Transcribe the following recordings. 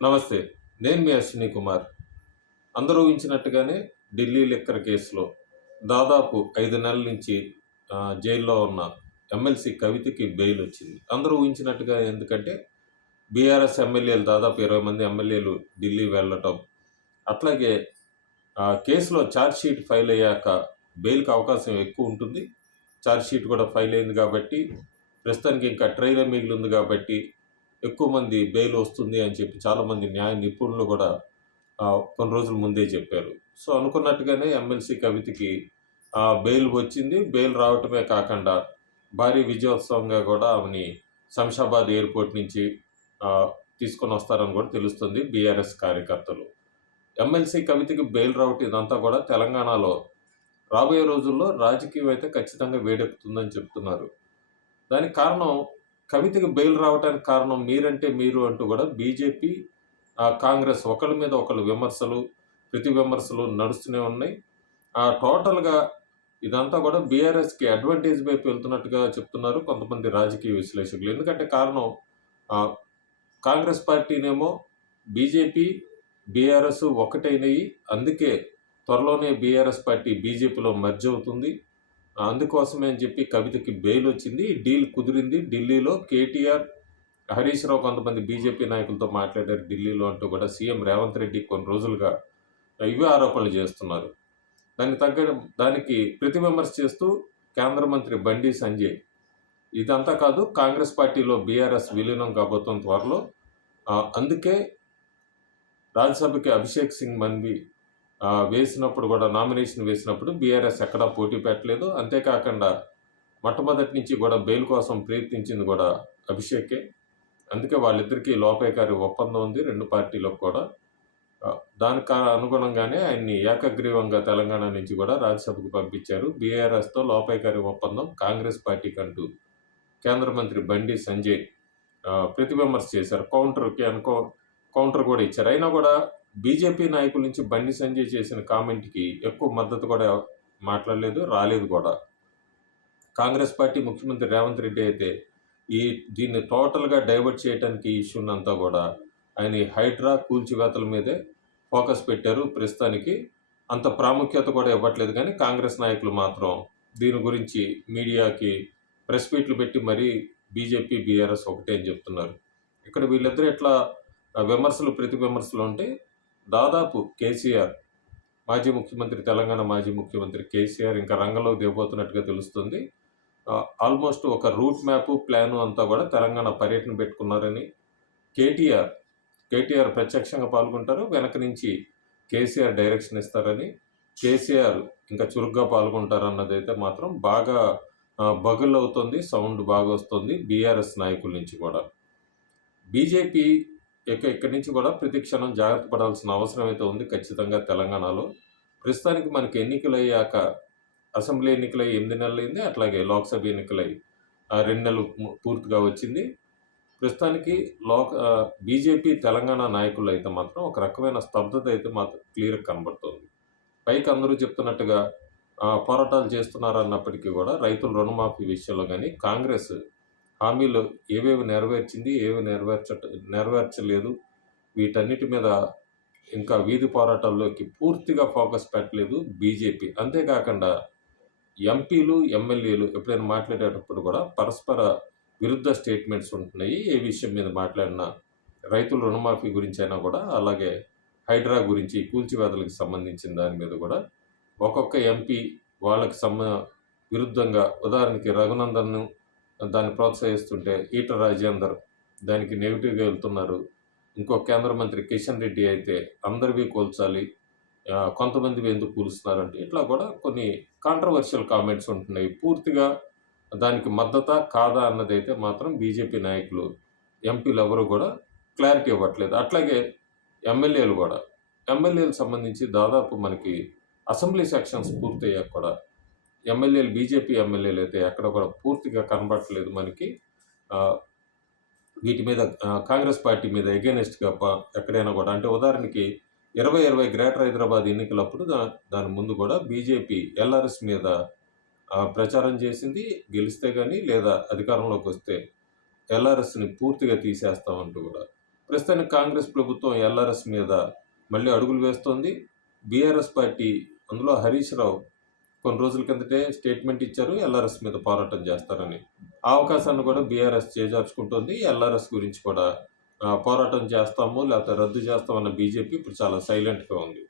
నమస్తే. నేను మీ అశ్విని కుమార్. అందరూ ఊహించినట్టుగానే ఢిల్లీ లిక్కర్ కేసులో దాదాపు 5 నెలల నుంచి జైల్లో ఉన్న ఎమ్మెల్సీ కవితకి బెయిల్ వచ్చింది. అందరూ ఊహించినట్టుగా ఎందుకంటే బీఆర్ఎస్ ఎమ్మెల్యేలు దాదాపు 20 మంది ఎమ్మెల్యేలు ఢిల్లీ వెళ్ళటం, అట్లాగే కేసులో ఛార్జ్ షీట్ ఫైల్ అయ్యాక బెయిల్‌కి అవకాశం ఎక్కువ ఉంటుంది. ఛార్జ్ షీట్ కూడా ఫైల్ అయింది కాబట్టి ప్రస్తుతానికి ఇంకా ట్రైలే మిగిలి ఉంది కాబట్టి ఎక్కువ మంది బెయిల్ వస్తుంది అని చెప్పి చాలామంది న్యాయ నిపుణులు కూడా కొన్ని రోజుల ముందే చెప్పారు. సో, అనుకున్నట్టుగానే ఎమ్మెల్సీ కవితకి బెయిల్ వచ్చింది. బెయిల్ రావటమే కాకుండా భారీ విజయోత్సవంగా కూడా ఆమెని శంషాబాద్ ఎయిర్‌పోర్ట్ నుంచి తీసుకొనొస్తారని కూడా తెలుస్తుంది బీఆర్ఎస్ కార్యకర్తలు. ఎమ్మెల్సీ కవితకి బెయిల్ రావటం ఇదంతా కూడా తెలంగాణలో రాబోయే రోజుల్లో రాజకీయం అయితే ఖచ్చితంగా వేడెక్కుతుందని చెప్తున్నారు. దానికి కారణం కవితకి బెయిల్ రావడానికి కారణం మీరంటే మీరు అంటూ కూడా బీజేపీ, కాంగ్రెస్ ఒకళ్ళ మీద ఒకళ్ళు విమర్శలు, ప్రతి విమర్శలు నడుస్తూనే ఉన్నాయి. టోటల్‌గా ఇదంతా కూడా బీఆర్ఎస్‌కి అడ్వాంటేజ్ వైపు వెళ్తున్నట్టుగా చెప్తున్నారు కొంతమంది రాజకీయ విశ్లేషకులు. ఎందుకంటే కారణం ఆహ్, కాంగ్రెస్ పార్టీనేమో బీజేపీ, బీఆర్ఎస్ ఒకటైనయి. అందుకే త్వరలోనే బీఆర్ఎస్ పార్టీ బీజేపీలో మెర్జ్ అవుతుంది. అందుకోసమే అని చెప్పి కవితకి బెయిల్ వచ్చింది. డీల్ కుదిరింది. ఢిల్లీలో కేటీఆర్, హరీష్ రావు కొంతమంది బీజేపీ నాయకులతో మాట్లాడారు ఢిల్లీలో అంటూ కూడా సీఎం రేవంత్ రెడ్డి కొన్ని రోజులుగా ఇవే ఆరోపణలు చేస్తున్నారు. దానికి ప్రతి విమర్శ చేస్తూ కేంద్ర మంత్రి బండి సంజయ్ ఇదంతా కాదు, కాంగ్రెస్ పార్టీలో బీఆర్ఎస్ విలీనం కాబోతోంది త్వరలో. అందుకే రాజ్యసభకి అభిషేక్ సింగ్ మన్వి వేసినప్పుడు కూడా నామినేషన్ వేసినప్పుడు బీఆర్ఎస్ ఎక్కడా పోటీ పెట్టలేదు. అంతేకాకుండా మొట్టమొదటి నుంచి కూడా బెయిల్ కోసం ప్రయత్నించింది కూడా అభిషేకే. అందుకే వాళ్ళిద్దరికీ లోపాయికారి ఒప్పందం ఉంది 2 పార్టీలకు కూడా. దానికి అనుగుణంగానే ఆయన్ని ఏకగ్రీవంగా తెలంగాణ నుంచి కూడా రాజ్యసభకు పంపించారు. బీఆర్ఎస్‌తో లోపాయికారి ఒప్పందం కాంగ్రెస్ పార్టీకంటూ కేంద్ర మంత్రి బండి సంజయ్ ప్రతి విమర్శ చేశారు. కౌంటర్ కూడా ఇచ్చారు. అయినా కూడా బీజేపీ నాయకుల నుంచి బండి సంజయ్ చేసిన కామెంట్‌కి ఎక్కువ మద్దతు కూడా మాట్లాడలేదు, రాలేదు కూడా. కాంగ్రెస్ పార్టీ ముఖ్యమంత్రి రేవంత్ రెడ్డి అయితే దీన్ని టోటల్‌గా డైవర్ట్ చేయడానికి ఈ ఇష్యూనంతా కూడా ఆయన హైడ్రా కూల్చివేతల మీదే ఫోకస్ పెట్టారు ప్రస్తుతానికి. అంత ప్రాముఖ్యత కూడా ఇవ్వట్లేదు కానీ కాంగ్రెస్ నాయకులు మాత్రం దీని గురించి మీడియాకి ప్రెస్ మీట్లు పెట్టి మరీ బీజేపీ, బీఆర్ఎస్ ఒకటే అని చెప్తున్నారు. ఇక్కడ వీళ్ళిద్దరూ ఎట్లా విమర్శలు, ప్రతి విమర్శలు ఉంటే దాదాపు కేసీఆర్, తెలంగాణ మాజీ ముఖ్యమంత్రి కేసీఆర్ ఇంకా రంగంలోకి దిగబోతున్నట్టుగా తెలుస్తుంది. ఆల్మోస్ట్ ఒక రూట్ మ్యాప్, ప్లాను అంతా కూడా తెలంగాణ పర్యటన పెట్టుకున్నారని, కేటీఆర్ ప్రత్యక్షంగా పాల్గొంటారు. వెనక నుంచి కేసీఆర్ డైరెక్షన్ ఇస్తారని, కేసీఆర్ ఇంకా చురుగ్గా పాల్గొంటారన్నదైతే మాత్రం బాగా బగుల్ అవుతుంది. సౌండ్ బాగా వస్తుంది బీఆర్ఎస్ నాయకుల నుంచి కూడా. బీజేపీ ఇక్కడి నుంచి కూడా ప్రతి క్షణం జాగ్రత్త పడాల్సిన అవసరం అయితే ఉంది ఖచ్చితంగా తెలంగాణలో. ప్రస్తుతానికి మనకి ఎన్నికలయ్యాక అసెంబ్లీ ఎన్నికలై 8 నెలలైంది. అట్లాగే లోక్సభ ఎన్నికలై 2 నెలలు పూర్తిగా వచ్చింది. ప్రస్తుతానికి బీజేపీ తెలంగాణ నాయకులు అయితే మాత్రం ఒక రకమైన స్తబ్దత అయితే మాత్రం క్లియర్‌గా కనబడుతోంది. పైకి అందరూ చెప్తున్నట్టుగా పోరాటాలు చేస్తున్నారన్నప్పటికీ కూడా రైతుల రుణమాఫీ విషయంలో కానీ కాంగ్రెస్ హామీలు ఏవేవి నెరవేర్చింది, ఏవి నెరవేర్చలేదు, వీటన్నిటి మీద ఇంకా వీధి పోరాటాల్లోకి పూర్తిగా ఫోకస్ పెట్టలేదు బీజేపీ. అంతేకాకుండా ఎంపీలు, ఎమ్మెల్యేలు ఎప్పుడైనా మాట్లాడేటప్పుడు కూడా పరస్పర విరుద్ధ స్టేట్మెంట్స్ ఉంటున్నాయి. ఏ విషయం మీద మాట్లాడినా రైతుల రుణమాఫీ గురించి అయినా కూడా, అలాగే హైడ్రా గురించి, కూల్చివేతలకు సంబంధించిన దాని మీద కూడా ఒక్కొక్క ఎంపీ వాళ్ళకి విరుద్ధంగా, ఉదాహరణకి రఘునందన్‌ను దాన్ని ప్రోత్సహిస్తుంటే ఈటల రాజేందర్ దానికి నెగెటివ్‌గా వెళ్తున్నారు. ఇంకో కేంద్ర మంత్రి కిషన్ రెడ్డి అయితే అందరివి కూల్చాలి, కొంతమందివి ఎందుకు కూలుస్తున్నారంటే ఇట్లా కూడా కొన్ని కాంట్రోవర్షియల్ కామెంట్స్ ఉంటున్నాయి. పూర్తిగా దానికి మద్దతా కాదా అన్నదైతే మాత్రం బీజేపీ నాయకులు, ఎంపీలు ఎవరు కూడా క్లారిటీ ఇవ్వట్లేదు. అట్లాగే ఎమ్మెల్యేలకు సంబంధించి దాదాపు మనకి అసెంబ్లీ సెక్షన్స్ పూర్తయ్యాక కూడా బీజేపీ ఎమ్మెల్యేలు అయితే ఎక్కడ కూడా పూర్తిగా కనబడట్లేదు మనకి. వీటి మీద కాంగ్రెస్ పార్టీ మీద ఎగైనెస్ట్‌గా ఎక్కడైనా కూడా, అంటే ఉదాహరణకి 2020 గ్రేటర్ హైదరాబాద్ ఎన్నికలప్పుడు దాని ముందు కూడా బీజేపీ ఎల్ఆర్ఎస్ మీద ప్రచారం చేసింది. గెలిస్తే గానీ లేదా అధికారంలోకి వస్తే ఎల్ఆర్ఎస్‌ని పూర్తిగా తీసేస్తామంటూ కూడా. ప్రస్తుతానికి కాంగ్రెస్ ప్రభుత్వం ఎల్ఆర్ఎస్ మీద మళ్ళీ అడుగులు వేస్తోంది. బీఆర్ఎస్ పార్టీ, అందులో హరీష్ రావు కొన్ని రోజుల కిందటే స్టేట్మెంట్ ఇచ్చారు ఎల్ఆర్ఎస్ మీద పోరాటం చేస్తారని. ఆ అవకాశాన్ని కూడా బీఆర్ఎస్ చేజార్చుకుంటోంది. ఎల్ఆర్ఎస్ గురించి కూడా పోరాటం చేస్తాము లేకపోతే రద్దు చేస్తామన్న బీజేపీ ఇప్పుడు చాలా సైలెంట్‌గా ఉంది.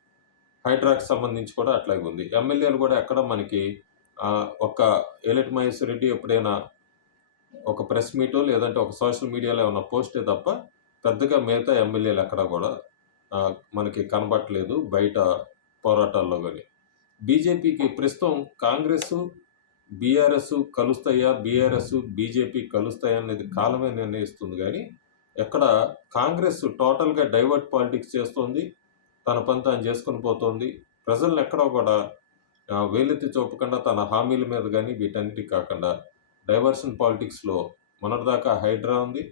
హైడ్రాకి సంబంధించి కూడా అట్లాగే ఉంది. ఎమ్మెల్యేలు కూడా ఎక్కడ మనకి ఒక్క ఏలటి మహేశ్వరరెడ్డి ఎప్పుడైనా ఒక ప్రెస్ మీటో లేదంటే ఒక సోషల్ మీడియాలో ఏమన్నా పోస్టే తప్ప పెద్దగా మిగతా ఎమ్మెల్యేలు ఎక్కడా కూడా మనకి కనబడట్లేదు బయట పోరాటాల్లో గాని. బీజేపీకి ప్రస్తుతం కాంగ్రెసు, బీఆర్ఎస్ కలుస్తాయా? బీఆర్ఎస్, బీజేపీ కలుస్తాయా? అనేది కాలమే నిర్ణయిస్తుంది గానీ, ఎక్కడ కాంగ్రెస్ టోటల్‌గా డైవర్ట్ పాలిటిక్స్ చేస్తోంది. తన పని తాను చేసుకొని పోతోంది. ప్రజల్ని ఎక్కడా కూడా వేలెత్తి చూపకుండా తన హామీల మీద గానీ, వీటన్నిటికి కాకుండా డైవర్షన్ పాలిటిక్స్‌లో మొన్నటిదాకా హైడ్రా ఉంది.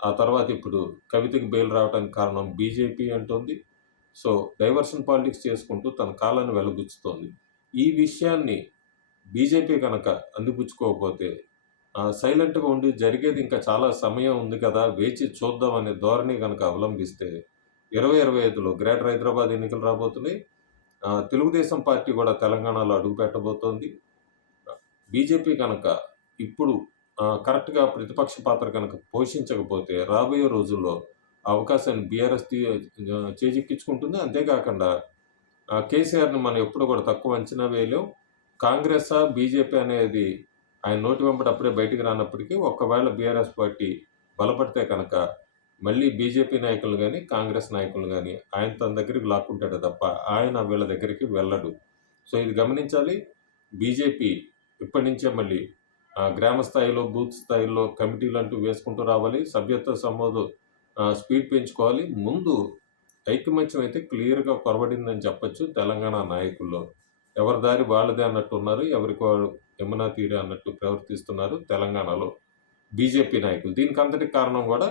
ఆ తర్వాత ఇప్పుడు కవితకి బెయిల్ రావడానికి కారణం బీజేపీ అంటోంది. సో, డైవర్షన్ పాలిటిక్స్ చేసుకుంటూ తన కాలాన్ని వెల్లబుచ్చుతోంది. ఈ విషయాన్ని బీజేపీ గనక అందిపుచ్చుకోకపోతే సైలెంట్‌గా ఉండి జరిగేది ఇంకా చాలా సమయం ఉంది కదా! వేచి చూద్దాం అనే ధోరణి గనక అవలంబిస్తే 2025లో గ్రేటర్ హైదరాబాద్ ఎన్నికలు రాబోతున్నాయి. తెలుగుదేశం పార్టీ కూడా తెలంగాణలో అడుగుపెట్టబోతోంది. బీజేపీ కనుక ఇప్పుడు కరెక్ట్‌గా ప్రతిపక్ష పాత్ర కనుక పోషించకపోతే రాబోయే రోజుల్లో ఆ అవకాశాన్ని బీఆర్ఎస్ చేజిక్కించుకుంటుంది. అంతేకాకుండా కేసీఆర్‌ని మనం ఎప్పుడు కూడా తక్కువ అంచనా వేయలేం. కాంగ్రెసా, బీజేపీ అనేది ఆయన నోటి వెంబడి అప్పుడే బయటికి రానప్పటికీ ఒకవేళ బీఆర్ఎస్ పార్టీ బలపడితే కనుక మళ్ళీ బీజేపీ నాయకులు గానీ, కాంగ్రెస్ నాయకులు గానీ ఆయన తన దగ్గరికి లాక్కుంటాడే తప్ప ఆయన వీళ్ళ దగ్గరికి వెళ్ళడు. సో, ఇది గమనించాలి. బీజేపీ ఇప్పటి నుంచే మళ్ళీ గ్రామ స్థాయిలో, బూత్ స్థాయిలో కమిటీలంటూ వేసుకుంటూ రావాలి. సభ్యత్వ సమోదు స్పీడ్ పెంచుకోవాలి. ముందు ఐకమత్యం అయితే క్లియర్‌గా కొరవడిందని చెప్పొచ్చు తెలంగాణ నాయకుల్లో. ఎవరి దారి వాళ్ళదే అన్నట్టు ఉన్నారు. ఎవరికి వారు యమునా తీరే అన్నట్టు ప్రవర్తిస్తున్నారు తెలంగాణలో బీజేపీ నాయకులు. దీనికంతటికి కారణం కూడా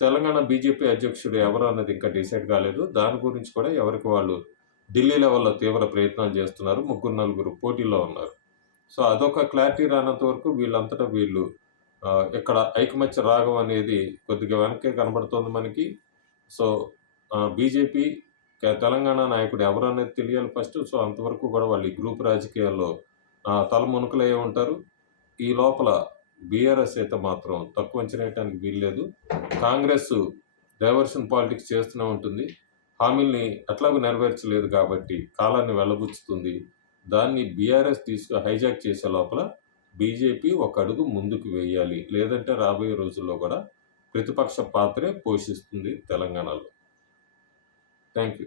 తెలంగాణ బీజేపీ అధ్యక్షుడు ఎవరు అన్నది ఇంకా డిసైడ్ కాలేదు. దాని గురించి కూడా ఎవరికి వాళ్ళు ఢిల్లీ లెవెల్‌లో తీవ్ర ప్రయత్నాలు చేస్తున్నారు. ముగ్గురు, నలుగురు పోటీలో ఉన్నారు. సో, అదొక క్లారిటీ రానంత వరకు వీళ్ళంతటా వీళ్ళు ఇక్కడ ఐకమత్య రాగం అనేది కొద్దిగా వెనక్కే కనబడుతోంది మనకి. సో, బీజేపీ తెలంగాణ నాయకుడు ఎవరు అనేది తెలియాలి ఫస్ట్. సో, అంతవరకు కూడా వాళ్ళు ఈ గ్రూప్ రాజకీయాల్లో తలమునకలయ్యే ఉంటారు. ఈ లోపల బీఆర్ఎస్ అయితే మాత్రం తక్కువ అంచనా వేయటానికి వీల్లేదు. కాంగ్రెస్ డైవర్షన్ పాలిటిక్స్ చేస్తూనే ఉంటుంది. హామీల్ని ఎట్లాగూ నెరవేర్చలేదు కాబట్టి కాలాన్ని వెళ్ళబుచ్చుతుంది. దాన్ని బీఆర్ఎస్ హైజాక్ చేసే లోపల బీజేపీ ఒక అడుగు ముందుకు వేయాలి. లేదంటే రాబోయే రోజుల్లో కూడా ప్రతిపక్ష పాత్రే పోషిస్తుంది తెలంగాణలో. Thank you.